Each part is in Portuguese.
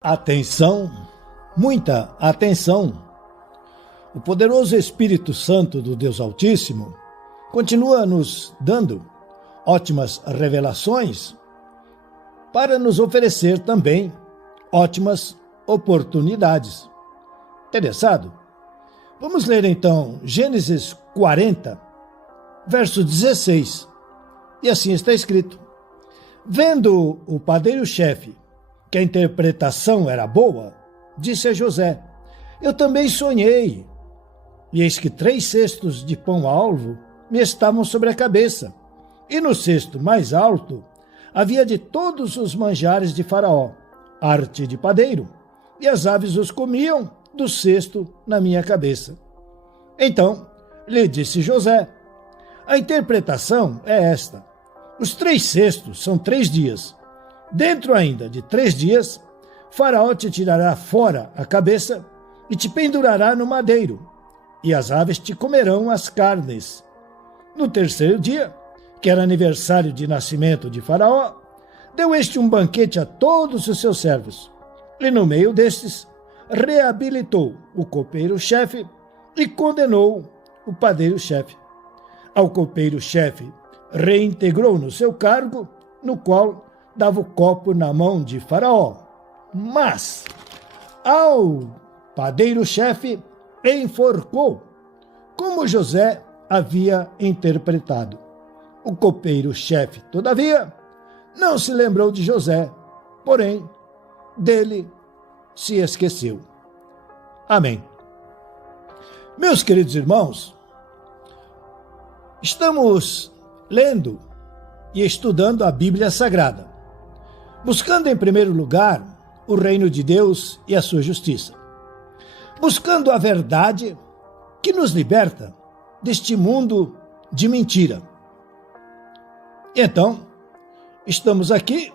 Atenção, muita atenção! O poderoso Espírito Santo do Deus Altíssimo continua nos dando ótimas revelações para nos oferecer também ótimas oportunidades. Interessado? Vamos ler então Gênesis 40, verso 16. E assim está escrito: Vendo o padeiro-chefe que a interpretação era boa, disse a José: Eu também sonhei, e eis que 3 cestos de pão-alvo me estavam sobre a cabeça, e no cesto mais alto havia de todos os manjares de Faraó, arte de padeiro, e as aves os comiam do cesto na minha cabeça. Então lhe disse José: A interpretação é esta: os 3 cestos são 3 dias. Dentro ainda de 3 dias, Faraó te tirará fora a cabeça e te pendurará no madeiro, e as aves te comerão as carnes. No 3º dia, que era aniversário de nascimento de Faraó, deu este um banquete a todos os seus servos, e no meio destes, reabilitou o copeiro-chefe e condenou o padeiro-chefe. Ao copeiro-chefe reintegrou no seu cargo, no qual dava o copo na mão de Faraó. Mas ao padeiro-chefe enforcou, como José havia interpretado. O copeiro-chefe, todavia, não se lembrou de José, porém, dele se esqueceu. Amém. Meus queridos irmãos, estamos lendo e estudando a Bíblia Sagrada, buscando em primeiro lugar o reino de Deus e a sua justiça, buscando a verdade que nos liberta deste mundo de mentira. E então, estamos aqui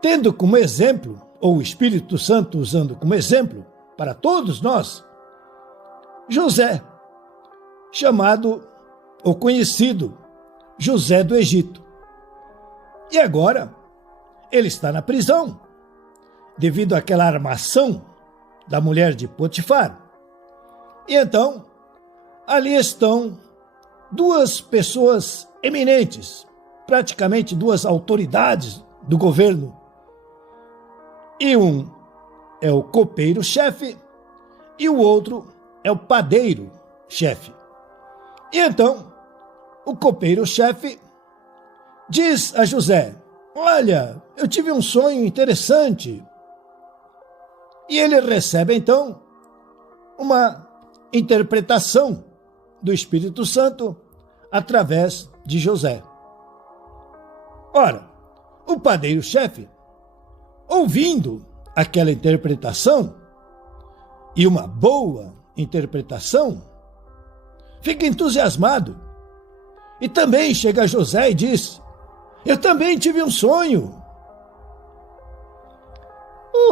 tendo como exemplo, ou o Espírito Santo usando como exemplo para todos nós, José, chamado ou conhecido José do Egito. E agora ele está na prisão, devido àquela armação da mulher de Potifar. E então, ali estão 2 pessoas eminentes, praticamente 2 autoridades do governo. E um é o copeiro-chefe e o outro é o padeiro-chefe. E então, o copeiro-chefe diz a José: Olha, eu tive um sonho interessante. E ele recebe então uma interpretação do Espírito Santo através de José. Ora, o padeiro-chefe, ouvindo aquela interpretação, e uma boa interpretação, fica entusiasmado. E também chega a José e diz: Eu também tive um sonho.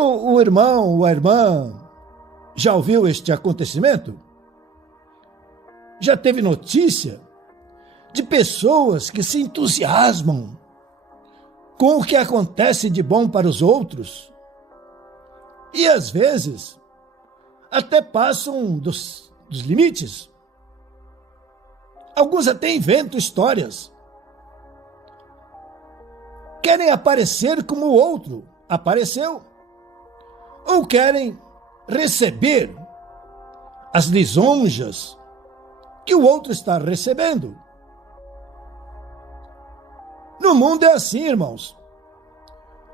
O irmão ou a irmã já ouviu este acontecimento? Já teve notícia de pessoas que se entusiasmam com o que acontece de bom para os outros e, às vezes, até passam dos limites. Alguns até inventam histórias. Querem aparecer como o outro apareceu, ou querem receber as lisonjas que o outro está recebendo. No mundo é assim, irmãos.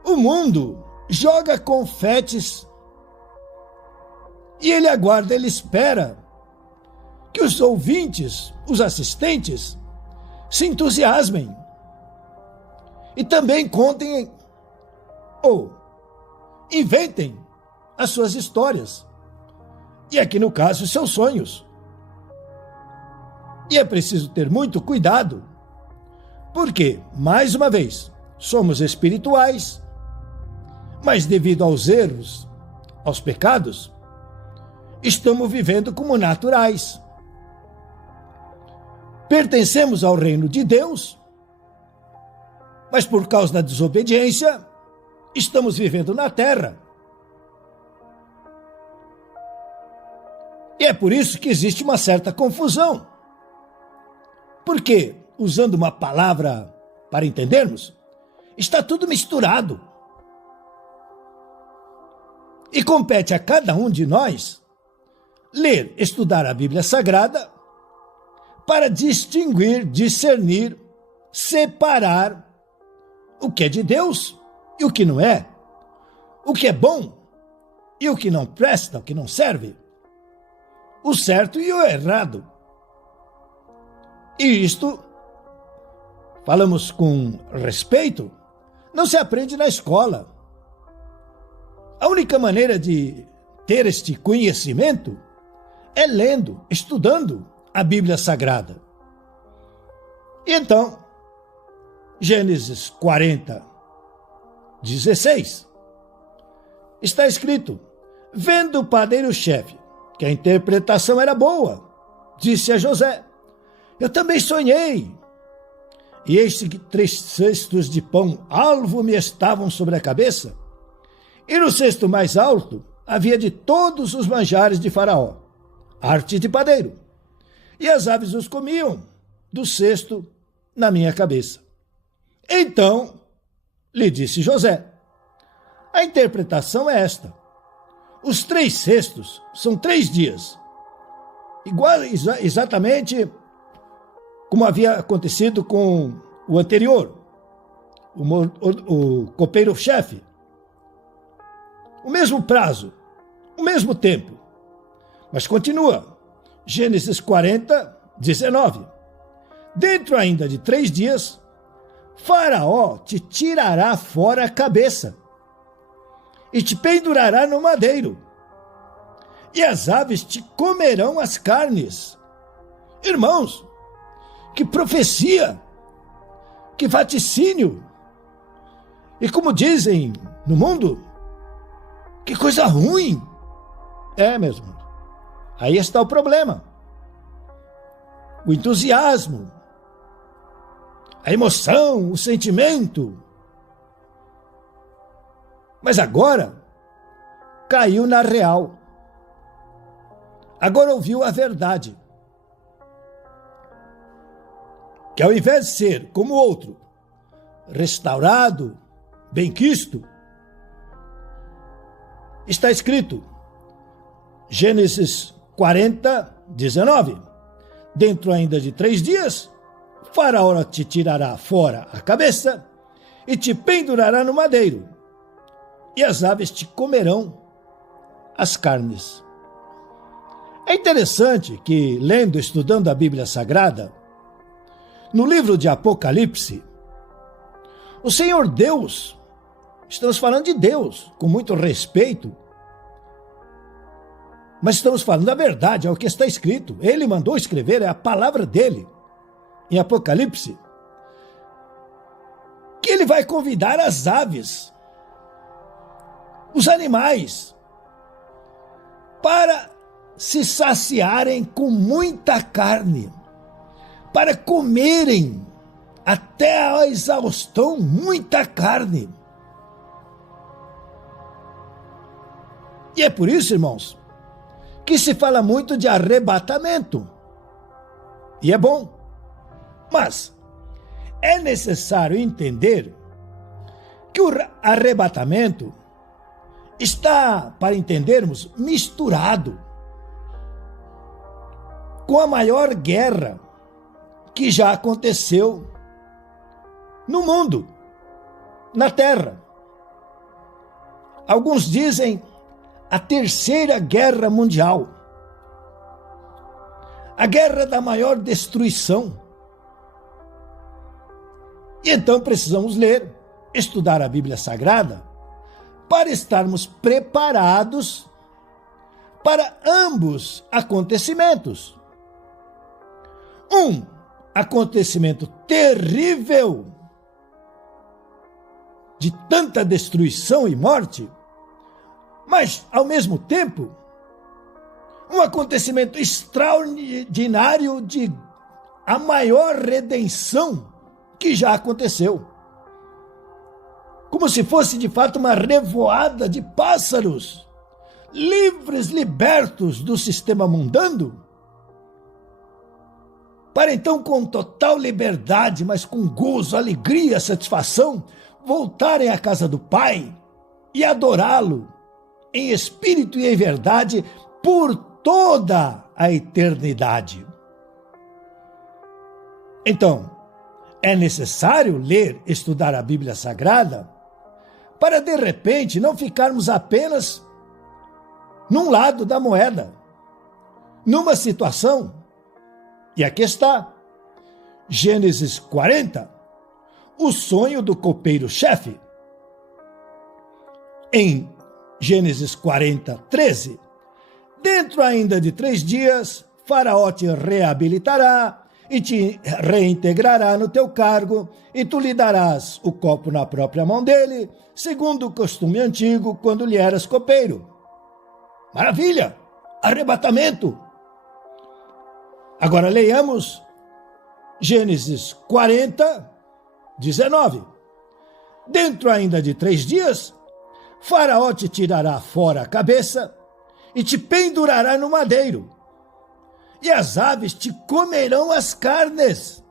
O mundo joga confetes e ele aguarda, ele espera que os ouvintes, os assistentes, se entusiasmem e também contem ou inventem as suas histórias. E aqui no caso, seus sonhos. E é preciso ter muito cuidado, porque, mais uma vez, somos espirituais, mas devido aos erros, aos pecados, estamos vivendo como naturais. Pertencemos ao reino de Deus, mas por causa da desobediência, estamos vivendo na terra. E é por isso que existe uma certa confusão. Porque, usando uma palavra para entendermos, está tudo misturado. E compete a cada um de nós ler, estudar a Bíblia Sagrada para distinguir, discernir, separar o que é de Deus e o que não é, o que é bom e o que não presta, o que não serve, o certo e o errado. E isto, falamos com respeito, não se aprende na escola. A única maneira de ter este conhecimento é lendo, estudando a Bíblia Sagrada. E então, Gênesis 40, 16, está escrito: vendo o padeiro-chefe que a interpretação era boa, disse a José: eu também sonhei, e eis que 3 cestos de pão alvo me estavam sobre a cabeça, e no cesto mais alto havia de todos os manjares de Faraó, arte de padeiro, e as aves os comiam do cesto na minha cabeça. Então lhe disse José: a interpretação é esta: os 3 cestos são 3 dias, igual exatamente como havia acontecido com o anterior, o copeiro-chefe. O mesmo prazo, o mesmo tempo. Mas continua, Gênesis 40, 19. Dentro ainda de 3 dias, Faraó te tirará fora a cabeça e te pendurará no madeiro, e as aves te comerão as carnes. Irmãos, que profecia, que vaticínio! E como dizem no mundo, que coisa ruim! É mesmo. Aí está o problema. O entusiasmo, a emoção, o sentimento. Mas agora caiu na real. Agora ouviu a verdade. Que ao invés de ser como o outro, restaurado, benquisto, está escrito, Gênesis 40, 19, dentro ainda de 3 dias, Faraó te tirará fora a cabeça e te pendurará no madeiro, e as aves te comerão as carnes. É interessante que, lendo, estudando a Bíblia Sagrada, no livro de Apocalipse, o Senhor Deus, estamos falando de Deus, com muito respeito, mas estamos falando a verdade, é o que está escrito. Ele mandou escrever, é a palavra dele, em Apocalipse, que ele vai convidar as aves, os animais, para se saciarem com muita carne, para comerem até a exaustão muita carne. E é por isso, irmãos, que se fala muito de arrebatamento. E é bom. Mas é necessário entender que o arrebatamento está, para entendermos, misturado com a maior guerra que já aconteceu no mundo, na Terra. Alguns dizem a Terceira Guerra Mundial, a guerra da maior destruição. E então precisamos ler, estudar a Bíblia Sagrada, para estarmos preparados para ambos acontecimentos. Um acontecimento terrível, de tanta destruição e morte, mas, ao mesmo tempo, um acontecimento extraordinário de a maior redenção que já aconteceu. Como se fosse, de fato, uma revoada de pássaros, livres, libertos do sistema mundano, para então, com total liberdade, mas com gozo, alegria, satisfação, voltarem à casa do Pai e adorá-lo em espírito e em verdade por toda a eternidade. Então, é necessário ler, estudar a Bíblia Sagrada para, de repente, não ficarmos apenas num lado da moeda, numa situação. E aqui está, Gênesis 40, o sonho do copeiro-chefe. Em Gênesis 40, 13, dentro ainda de 3 dias, Faraó te reabilitará e te reintegrará no teu cargo, e tu lhe darás o copo na própria mão dele, segundo o costume antigo, quando lhe eras copeiro. Maravilha! Arrebatamento! Agora leiamos Gênesis 40, 19. Dentro ainda de 3 dias, Faraó te tirará fora a cabeça e te pendurará no madeiro, e as aves te comerão as carnes.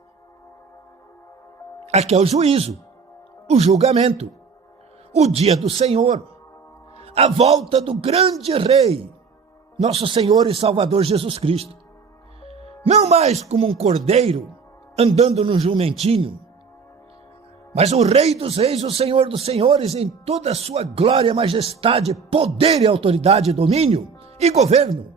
Aqui é o juízo, o julgamento, o dia do Senhor, a volta do grande Rei, nosso Senhor e Salvador Jesus Cristo. Não mais como um cordeiro andando num jumentinho, mas o Rei dos Reis, o Senhor dos Senhores, em toda a sua glória, majestade, poder e autoridade, domínio e governo,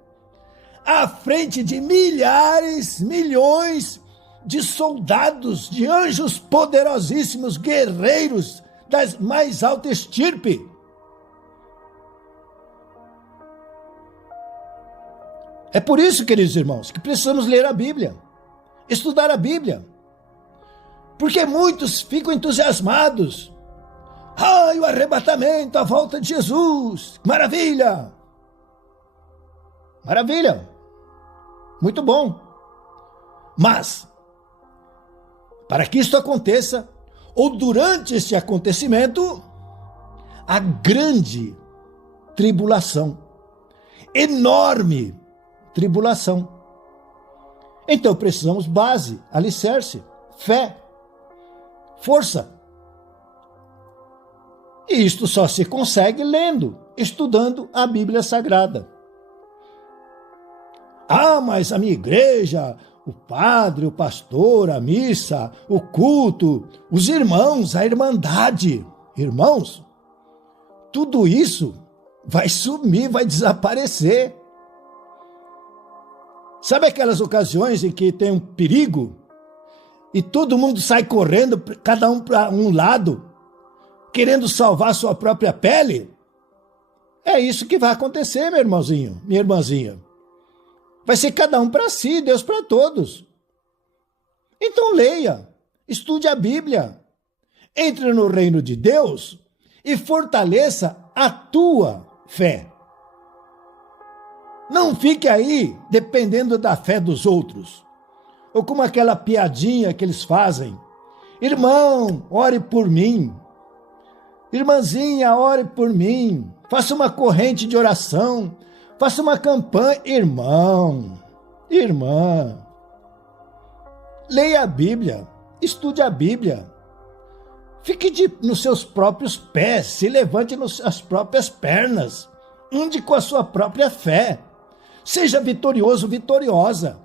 à frente de milhares, milhões de soldados, de anjos poderosíssimos, guerreiros das mais alta estirpe. É por isso, queridos irmãos, que precisamos ler a Bíblia, estudar a Bíblia, porque muitos ficam entusiasmados. Ai, o arrebatamento, a volta de Jesus, maravilha! Maravilha! Muito bom! Mas, para que isto aconteça, ou durante este acontecimento, a grande tribulação, enorme tribulação. Então precisamos base, alicerce, fé, força. E isto só se consegue lendo, estudando a Bíblia Sagrada. Ah, mas a minha igreja, o padre, o pastor, a missa, o culto, os irmãos, a irmandade. Irmãos, tudo isso vai sumir, vai desaparecer. Sabe aquelas ocasiões em que tem um perigo e todo mundo sai correndo, cada um para um lado, querendo salvar sua própria pele? É isso que vai acontecer, meu irmãozinho, minha irmãzinha. Vai ser cada um para si, Deus para todos. Então leia, estude a Bíblia, entre no reino de Deus e fortaleça a tua fé. Não fique aí dependendo da fé dos outros, ou como aquela piadinha que eles fazem. Irmão, ore por mim. Irmãzinha, ore por mim. Faça uma corrente de oração. Faça uma campanha. Irmão, irmã, leia a Bíblia, estude a Bíblia. Fique nos seus próprios pés, se levante nas próprias pernas. Ande com a sua própria fé. Seja vitorioso, vitoriosa.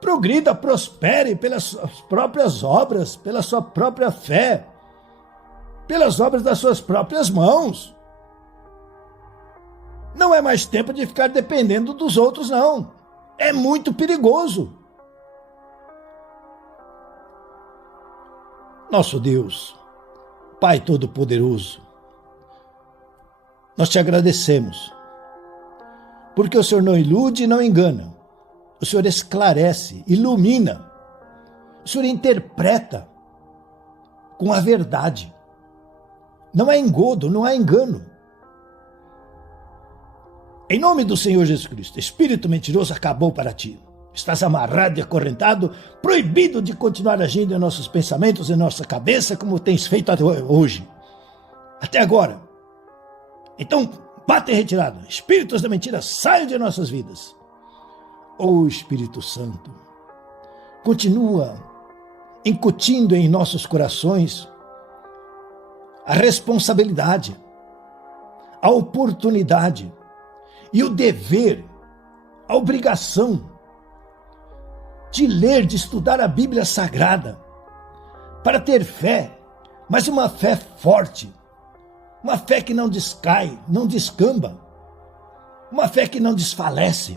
Progrida, prospere pelas suas próprias obras, pela sua própria fé, pelas obras das suas próprias mãos. Não é mais tempo de ficar dependendo dos outros, não. É muito perigoso. Nosso Deus, Pai Todo-Poderoso, nós te agradecemos, porque o Senhor não ilude e não engana. O Senhor esclarece, ilumina. O Senhor interpreta com a verdade. Não é engodo, não é engano. Em nome do Senhor Jesus Cristo, espírito mentiroso acabou para ti. Estás amarrado e acorrentado, proibido de continuar agindo em nossos pensamentos, em nossa cabeça, como tens feito até hoje. Até agora. Então, bata em retirada. Espíritos da mentira, saiam de nossas vidas. Ó Espírito Santo, continua incutindo em nossos corações a responsabilidade, a oportunidade e o dever, a obrigação de ler, de estudar a Bíblia Sagrada, para ter fé, mas uma fé forte, uma fé que não descai, não descamba, uma fé que não desfalece,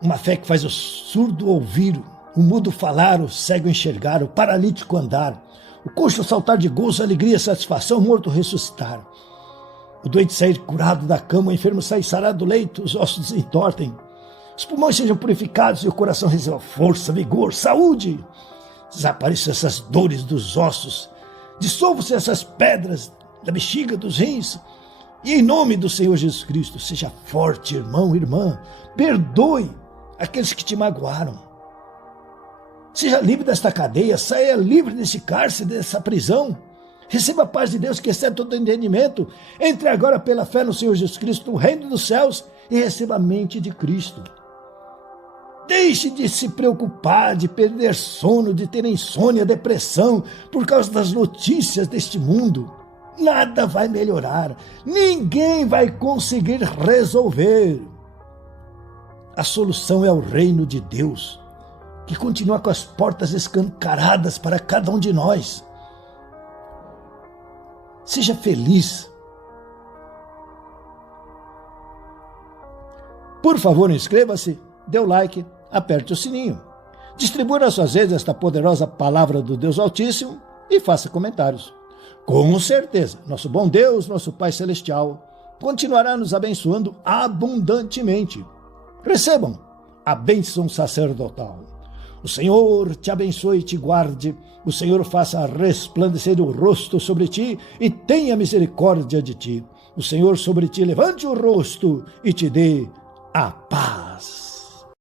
uma fé que faz o surdo ouvir, o mudo falar, o cego enxergar, o paralítico andar, o coxo saltar de gozo, alegria, satisfação, o morto ressuscitar, o doente sair curado da cama, o enfermo sair sarado do leito, os ossos entortem, os pulmões sejam purificados e o coração receba força, vigor, saúde. Desapareçam essas dores dos ossos, dissolvam-se essas pedras da bexiga, dos rins. E em nome do Senhor Jesus Cristo, seja forte, irmão, irmã, perdoe aqueles que te magoaram. Seja livre desta cadeia, saia livre desse cárcere, dessa prisão. Receba a paz de Deus que excede todo entendimento. Entre agora pela fé no Senhor Jesus Cristo, no reino dos céus, e receba a mente de Cristo. Deixe de se preocupar, de perder sono, de ter insônia, depressão, por causa das notícias deste mundo. Nada vai melhorar, ninguém vai conseguir resolver. A solução é o reino de Deus, que continua com as portas escancaradas para cada um de nós. Seja feliz. Por favor, inscreva-se, dê o like, aperte o sininho. Distribua nas suas redes esta poderosa palavra do Deus Altíssimo e faça comentários. Com certeza, nosso bom Deus, nosso Pai Celestial, continuará nos abençoando abundantemente. Recebam a bênção sacerdotal. O Senhor te abençoe e te guarde. O Senhor faça resplandecer o rosto sobre ti e tenha misericórdia de ti. O Senhor sobre ti levante o rosto e te dê a paz.